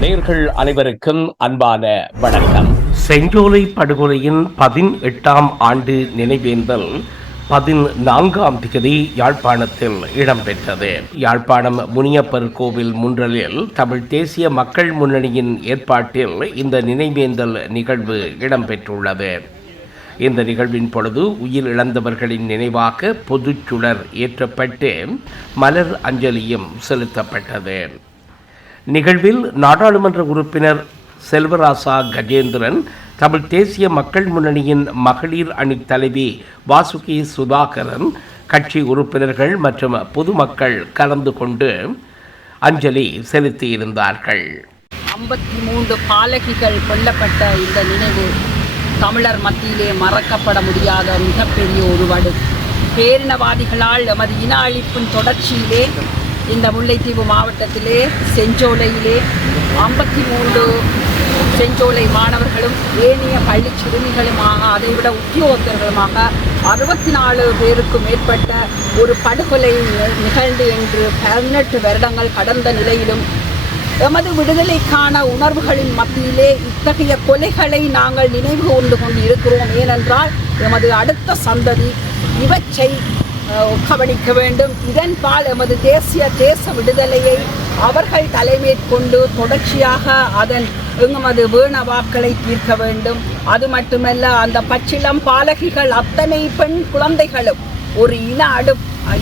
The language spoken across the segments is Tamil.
நேர்கள் அனைவருக்கும் அன்பான வணக்கம். செஞ்சோலை படுகொலையின் பதினெட்டாம் ஆண்டு நினைவேந்தல் பதினான்காம் திகதி யாழ்ப்பாணத்தில் இடம்பெற்றது. யாழ்ப்பாணம் முனியப்பர் கோவில் முன்றலில் தமிழ் தேசிய மக்கள் முன்னணியின் ஏற்பாட்டில் இந்த நினைவேந்தல் நிகழ்வு இடம்பெற்றுள்ளது. இந்த நிகழ்வின் பொழுது உயிர் இழந்தவர்களின் நினைவாக பொதுச்சுடர் ஏற்றப்பட்டு மலர் அஞ்சலியும் செலுத்தப்பட்டது. நிகழ்வில் நாடாளுமன்ற உறுப்பினர் செல்வராசா கஜேந்திரன் தமிழ் தேசிய மக்கள் முன்னணியின் மகளிர் அணி தலைவி வாசுகி சுதாகரன் கட்சி உறுப்பினர்கள் மற்றும் பொதுமக்கள் கலந்து கொண்டு அஞ்சலி செலுத்தியிருந்தார்கள். ஐம்பத்தி மூன்று பாலகிகள் கொல்லப்பட்ட இந்த நினைவு தமிழர் மத்தியிலே மறக்கப்பட முடியாத மிகப்பெரிய ஒரு வடு. பேரினவாதிகளால் எமது இன அழிப்பின் தொடர்ச்சியிலே இந்த முல்லைத்தீவு மாவட்டத்திலே செஞ்சோலையிலே ஐம்பத்தி மூன்று செஞ்சோலை மாணவர்களும் ஏனைய பள்ளி சிறுமிகளுமாக அதைவிட உத்தியோகத்தர்களுமாக அறுபத்தி நாலு பேருக்கும் மேற்பட்ட ஒரு படுகொலை நிகழ்ந்து என்று பதினெட்டு வருடங்கள் கடந்த நிலையிலும் எமது விடுதலைக்கான உணர்வுகளின் மத்தியிலே இத்தகைய கொலைகளை நாங்கள் நினைவு கொண்டு கொண்டு இருக்கிறோம் ஏனென்றால் எமது அடுத்த சந்ததி இவற்றை கவனிக்க வேண்டும். இதன்பால் எமது தேசிய தேச விடுதலையை அவர்கள் தலைமேற்கொண்டு தொடர்ச்சியாக அதன் எமது வீணவாக்களை தீர்க்க வேண்டும். அது மட்டுமல்ல அந்த பச்சிளம் பாலகிகள் அத்தனை பெண் குழந்தைகளும் ஒரு இன அடு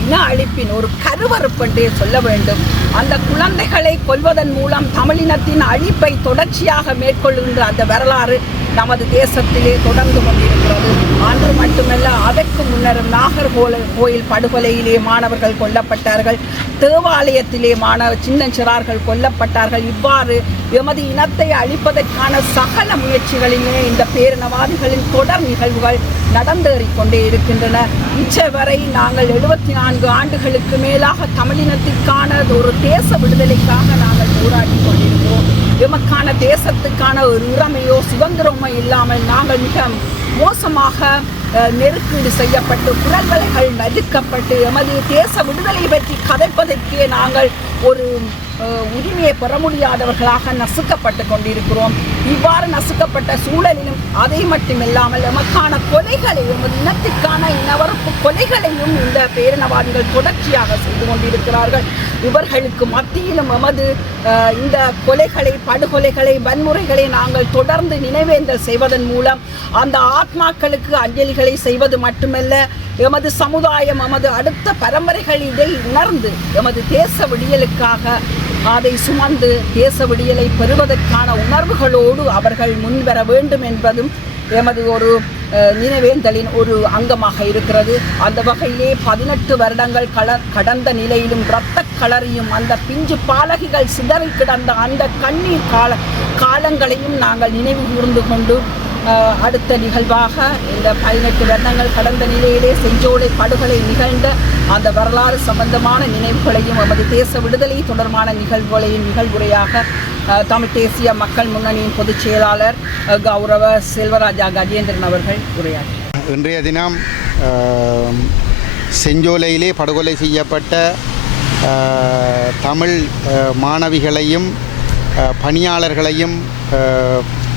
இன அழிப்பின் ஒரு கருவறுப்பென்றே சொல்ல வேண்டும். அந்த குழந்தைகளை கொல்வதன் மூலம் தமிழினத்தின் அழிப்பை தொடர்ச்சியாக மேற்கொள்கின்ற அந்த வரலாறு நமது தேசத்திலே தொடர்ந்து கொண்டிருக்கிறது. அன்று மட்டுமல்ல அதற்கு முன்னரும் நாகர்கோல கோயில் படுகொலையிலே மாணவர்கள் கொல்லப்பட்டார்கள். தேவாலயத்திலே மாணவ சின்னஞ்சிறார்கள் கொல்லப்பட்டார்கள். இவ்வாறு எமது இனத்தை அழிப்பதற்கான சகல முயற்சிகளிலே இந்த பேரினவாதிகளின் தொடர் நிகழ்வுகள் நடந்தேறிக் கொண்டே இருக்கின்றன. இச்சவரை நாங்கள் எழுபத்தி நான்கு ஆண்டுகளுக்கு மேலாக தமிழினத்திற்கான ஒரு தேச விடுதலைக்காக நாங்கள் போராடி கொண்டிருக்கிறோம் எமக்கான தேசத்துக்கான ஒரு உரிமையோ சுதந்திரமோ இல்லாமல் நாங்கள் மிக மோசமாக நெருக்கீடு செய்யப்பட்டு குரல்வலைகள் நறுக்கப்பட்டு எமது தேச விடுதலை பற்றி கதைப்பதற்கே நாங்கள் ஒரு உரிமையை பெற முடியாதவர்களாக நசுக்கப்பட்டு கொண்டிருக்கிறோம். இவ்வாறு நசுக்கப்பட்ட சூழலிலும் அதை மட்டுமில்லாமல் எமக்கான கொலைகளை எமது இனத்திற்கான இனவரப்பு கொலைகளையும் இந்த பேரினவாதிகள் தொடர்ச்சியாக செய்து கொண்டிருக்கிறார்கள். இவர்களுக்கு மத்தியிலும் எமது இந்த கொலைகளை படுகொலைகளை வன்முறைகளை நாங்கள் தொடர்ந்து நினைவேந்தல் செய்வதன் மூலம் அந்த ஆத்மாக்களுக்கு அஞ்சலிகளை செய்வது மட்டுமல்ல எமது சமுதாயம் எமது அடுத்த பரம்பரைகள் இதை உணர்ந்து எமது தேச விடியலுக்காக அதை சுமந்து தேச விடியலை பெறுவதற்கான உணர்வுகளோடு அவர்கள் முன்வர வேண்டும் என்பதும் எமது ஒரு நினைவேந்தலின் ஒரு அங்கமாக இருக்கிறது. அந்த வகையிலே பதினெட்டு வருடங்கள் கல கடந்த நிலையிலும் இரத்த கலரையும் அந்த பிஞ்சு பாலகிகள் சிதறி கிடந்த அந்த கண்ணீர் கால காலங்களையும் நாங்கள் நினைவு கூர்ந்து கொண்டு அடுத்த நிகழ்வாக இந்த பதினெட்டு வருடங்கள் கடந்த நிலையிலே செஞ்சோலை படுகொலை நிகழ்ந்த அந்த வரலாறு சம்பந்தமான நினைவுகளையும் நமது தேச விடுதலை தொடர்பான நிகழ்வுகளையும் நிகழ்வுரையாக தமிழ் தேசிய மக்கள் முன்னணியின் பொதுச் செயலாளர் கௌரவ செல்வராஜா கஜேந்திரன் அவர்கள் உரையாற்றினார். இன்றைய தினம் செஞ்சோலையிலே படுகொலை செய்யப்பட்ட தமிழ் மாணவிகளையும் பணியாளர்களையும்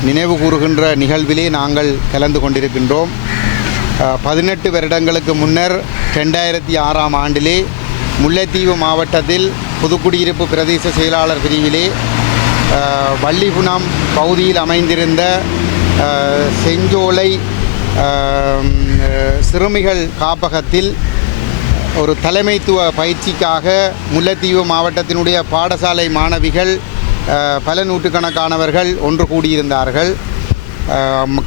நினைவு கூறுகின்ற நிகழ்விலே நாங்கள் கலந்து கொண்டிருக்கின்றோம். பதினெட்டு வருடங்களுக்கு முன்னர் ரெண்டாயிரத்தி ஆறாம் ஆண்டிலே முல்லைத்தீவு மாவட்டத்தில் புதுக்குடியிருப்பு பிரதேச செயலாளர் பிரிவிலே வள்ளிகுணம் பகுதியில் அமைந்திருந்த செஞ்சோலை சிறுமிகள் காப்பகத்தில் ஒரு தலைமைத்துவ பயிற்சிக்காக முல்லைத்தீவு மாவட்டத்தினுடைய பாடசாலை மாணவிகள் பல நூற்றுக்கணக்கானவர்கள் ஒன்று கூடியிருந்தார்கள்.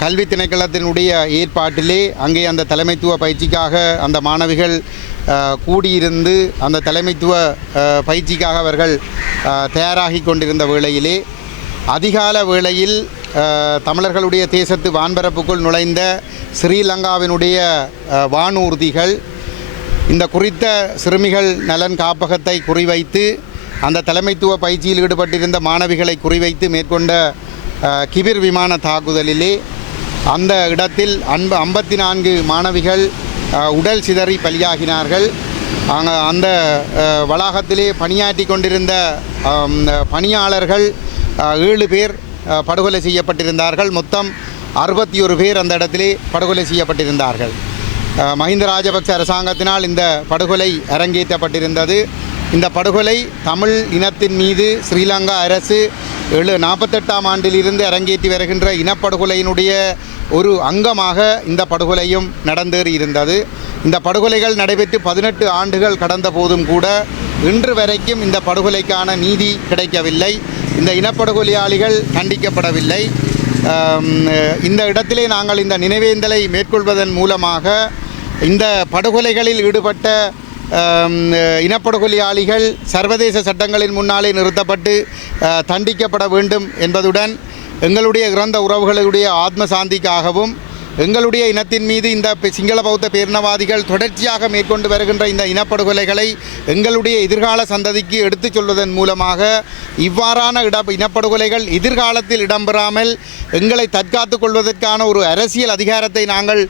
கல்வி திணைக்களத்தினுடைய ஏற்பாட்டிலே அங்கே அந்த தலைமைத்துவ பயிற்சிக்காக அந்த மாணவிகள் கூடியிருந்து அந்த தலைமைத்துவ பயிற்சிக்காக அவர்கள் தயாராகி கொண்டிருந்த வேளையிலே அதிகால வேளையில் தமிழர்களுடைய தேசத்து வான்பரப்புக்குள் நுழைந்த ஸ்ரீலங்காவினுடைய வானூர்திகள் இந்த குறித்த சிறுமிகள் நலன் காப்பகத்தை குறிவைத்து அந்த தலைமைத்துவ பயிற்சியில் ஈடுபட்டிருந்த மாணவிகளை குறிவைத்து மேற்கொண்ட கிபிர் விமான தாக்குதலிலே அந்த இடத்தில் அன்பு ஐம்பத்தி நான்கு மாணவிகள் உடல் சிதறி பலியாகினார்கள். அங்கே அந்த வளாகத்திலே பணியாற்றி கொண்டிருந்த பணியாளர்கள் ஏழு பேர் படுகொலை செய்யப்பட்டிருந்தார்கள். மொத்தம் அறுபத்தி ஒரு பேர் அந்த இடத்திலே படுகொலை செய்யப்பட்டிருந்தார்கள். மஹிந்த ராஜபக்ச அரசாங்கத்தினால் இந்த படுகொலை அரங்கேற்றப்பட்டிருந்தது. இந்த படுகொலை தமிழ் இனத்தின் மீது ஸ்ரீலங்கா அரசு ஏழு நாற்பத்தெட்டாம் ஆண்டிலிருந்து அரங்கேற்றி வருகின்ற இனப்படுகொலையினுடைய ஒரு அங்கமாக இந்த படுகொலையும் நடந்தேறி இருந்தது. இந்த படுகொலைகள் நடைபெற்று பதினெட்டு ஆண்டுகள் கடந்த போதும் கூட இன்று வரைக்கும் இந்த படுகொலைக்கான நீதி கிடைக்கவில்லை. இந்த இனப்படுகொலையாளிகள் கண்டிக்கப்படவில்லை இந்த இடத்திலே நாங்கள் இந்த நினைவேந்தலை மேற்கொள்வதன் மூலமாக இந்த படுகொலைகளில் ஈடுபட்ட இனப்படுகொலையாளிகள் சர்வதேச சட்டங்களின் முன்னாலே நிறுத்தப்பட்டு தண்டிக்கப்பட வேண்டும் என்பதுடன் எங்களுடைய இறந்த உறவுகளுடைய ஆத்ம சாந்திக்காகவும் எங்களுடைய இனத்தின் மீது இந்த சிங்கள பௌத்த பேரினவாதிகள் தொடர்ச்சியாக மேற்கொண்டு வருகின்ற இந்த இனப்படுகொலைகளை எங்களுடைய எதிர்கால சந்ததிக்கு எடுத்துச் சொல்வதன் மூலமாக இவ்வாறான இட இனப்படுகொலைகள் எதிர்காலத்தில் இடம்பெறாமல் எங்களை தற்காத்துக் கொள்வதற்கான ஒரு அரசியல் அதிகாரத்தை நாங்கள்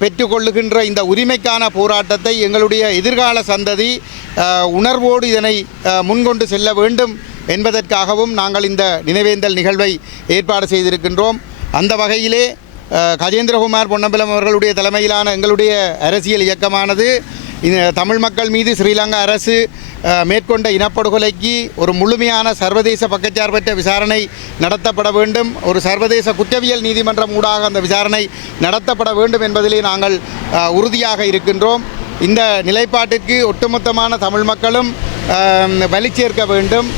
பெற்றுக்கொள்ளுகின்ற இந்த உரிமைக்கான போராட்டத்தை எங்களுடைய எதிர்கால சந்ததி உணர்வோடு இதனை முன்கொண்டு செல்ல வேண்டும் என்பதற்காகவும் நாங்கள் இந்த நினைவேந்தல் நிகழ்வை ஏற்பாடு செய்திருக்கின்றோம். அந்த வகையிலே கஜேந்திரகுமார் பொன்னம்பலம் அவர்களுடைய தலைமையிலான எங்களுடைய அரசியல் இயக்கமானது இந்த தமிழ் மக்கள் மீது ஸ்ரீலங்கா அரசு மேற்கொண்ட இனப்படுகொலைக்கு ஒரு முழுமையான சர்வதேச பக்கச்சார்பற்ற விசாரணை நடத்தப்பட வேண்டும். ஒரு சர்வதேச குற்றவியல் நீதிமன்றம் ஊடாக அந்த விசாரணை நடத்தப்பட வேண்டும் என்பதிலே நாங்கள் உறுதியாக இருக்கின்றோம். இந்த நிலைப்பாட்டிற்கு ஒட்டுமொத்தமான தமிழ் மக்களும் வலி சேர்க்க வேண்டும்.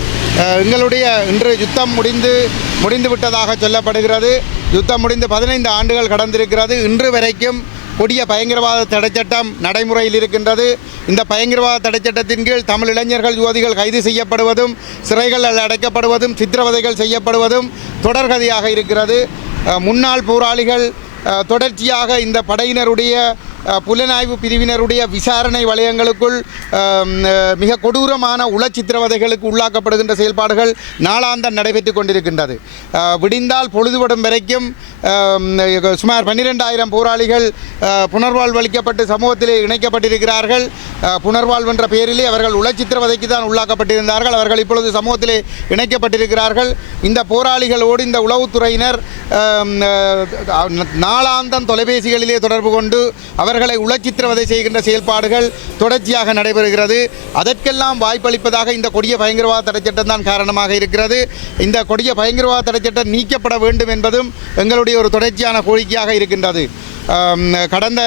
எங்களுடைய இன்று யுத்தம் முடிந்து முடிந்து விட்டதாக சொல்லப்படுகிறது. யுத்தம் முடிந்து பதினைந்து ஆண்டுகள் கடந்திருக்கிறது. இன்று வரைக்கும் கொடிய பயங்கரவாத தடைச்சட்டம் நடைமுறையில் இருக்கின்றது. இந்த பயங்கரவாத தடைச்சட்டத்தின் கீழ் தமிழ் இளைஞர்கள் யுவதிகள் கைது செய்யப்படுவதும் சிறைகளில் அடைக்கப்படுவதும் சித்திரவதைகள் செய்யப்படுவதும் தொடர்கதையாக இருக்கிறது. முன்னாள் போராளிகள் தொடர்ச்சியாக இந்த படையினருடைய புலனாய்வு பிரிவினருடைய விசாரணை வலயங்களுக்குள் மிக கொடூரமான உளச்சித்திரவதைகளுக்கு உள்ளாக்கப்படுகின்ற செயல்பாடுகள் நாளாந்தம் நடைபெற்று கொண்டிருக்கின்றது. விடிந்தால் பொழுதுபடும் வரைக்கும் சுமார் பன்னிரெண்டாயிரம் போராளிகள் புனர்வாழ்வளிக்கப்பட்டு சமூகத்திலே இணைக்கப்பட்டிருக்கிறார்கள். புனர்வாழ்வு என்ற பெயரிலே அவர்கள் உளச்சித்திரவதைக்கு தான் உள்ளாக்கப்பட்டிருந்தார்கள். அவர்கள் இப்பொழுது சமூகத்திலே இணைக்கப்பட்டிருக்கிறார்கள். இந்த போராளிகளோடு இந்த உளவுத்துறையினர் அம், நாளாந்தம் தொலைபேசிகளிலே தொடர்பு கொண்டு அவர் அவர்களை உளச்சித்திரவதை செய்கின்ற செயல்பாடுகள் தொடர்ச்சியாக நடைபெறுகிறது. அதற்கெல்லாம் வாய்ப்பளிப்பதாக இந்த கொடிய பயங்கரவாத தடைச்சட்டம் தான் காரணமாக இருக்கிறது. இந்த கொடிய பயங்கரவாத தடைச்சட்டம் நீக்கப்பட வேண்டும் என்பதும் எங்களுடைய ஒரு தொடர்ச்சியான கோரிக்கையாக இருக்கின்றது. கடந்த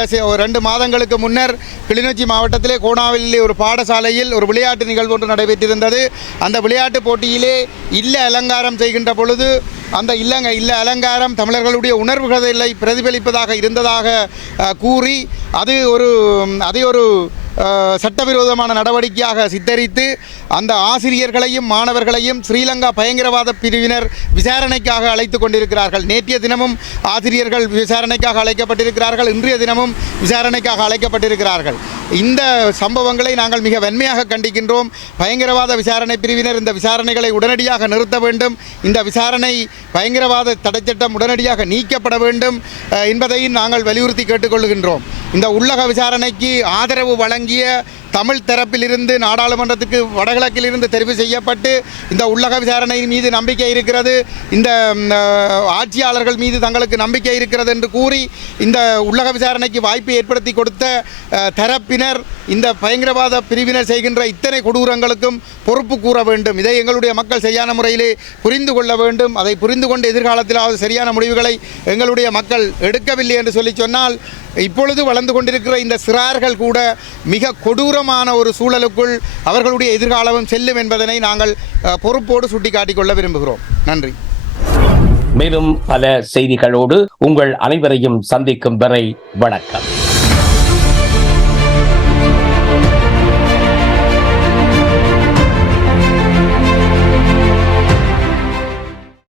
ரெண்டு மாதங்களுக்கு முன்னர் கிளிநொச்சி மாவட்டத்திலே கோணாவிலே ஒரு பாடசாலையில் ஒரு விளையாட்டு நிகழ்வு ஒன்று நடைபெற்றிருந்தது. அந்த விளையாட்டு போட்டியிலே இல்ல அலங்காரம் செய்கின்ற பொழுது அந்த இல்லங்க இல்ல அலங்காரம் தமிழர்களுடைய உணர்வுகளை பிரதிபலிப்பதாக இருந்ததாக கூறி அது ஒரு அதை ஒரு சட்டவிரோதமான நடவடிக்கையாக சித்தரித்து அந்த ஆசிரியர்களையும் மாணவர்களையும் ஸ்ரீலங்கா பயங்கரவாத பிரிவினர் விசாரணைக்காக அழைத்து கொண்டிருக்கிறார்கள். நேற்றைய தினமும் ஆசிரியர்கள் விசாரணைக்காக அழைக்கப்பட்டிருக்கிறார்கள். இன்றைய தினமும் விசாரணைக்காக அழைக்கப்பட்டிருக்கிறார்கள். இந்த சம்பவங்களை நாங்கள் மிக வன்மையாக கண்டிக்கின்றோம். பயங்கரவாத விசாரணை பிரிவினர் இந்த விசாரணைகளை உடனடியாக நிறுத்த வேண்டும். இந்த விசாரணை பயங்கரவாத தடைச்சட்டம் உடனடியாக நீக்கப்பட வேண்டும் என்பதையும் நாங்கள் வலியுறுத்தி கேட்டுக்கொள்கின்றோம். இந்த உள்ளக விசாரணைக்கு ஆதரவு வழங்கிய தமிழ் தரப்பிலிருந்து நாடாளுமன்றத்துக்கு வடகிழக்கிலிருந்து தெரிவு செய்யப்பட்டு இந்த உள்ளக விசாரணை மீது நம்பிக்கை இருக்கிறது இந்த ஆட்சியாளர்கள் மீது தங்களுக்கு நம்பிக்கை இருக்கிறது என்று கூறி இந்த உள்ளக விசாரணைக்கு வாய்ப்பு ஏற்படுத்தி கொடுத்த தரப்பினர் இந்த பயங்கரவாத பிரிவினர் செய்கின்ற இத்தனை கொடூரங்களுக்கும் பொறுப்பு கூற வேண்டும். இதை எங்களுடைய மக்கள் சரியான முறையிலே புரிந்து கொள்ள வேண்டும். அதை புரிந்து கொண்டு எதிர்காலத்திலாவது சரியான முடிவுகளை எங்களுடைய மக்கள் எடுக்கவில்லை என்று சொல்லி சொன்னால் இப்பொழுது வளர்ந்து கொண்டிருக்கிற இந்த சிறார்கள் கூட மிக கொடூரம் கொடூரமான ஒரு சூழலுக்குள் அவர்களுடைய எதிர்காலமும் செல்லும் என்பதனை நாங்கள் பொறுப்போடு சுட்டிக்காட்டிக்கொள்ள விரும்புகிறோம். நன்றி. மேலும் பல செய்திகளோடு உங்கள் அனைவரையும் சந்திக்கும் வரை வணக்கம்.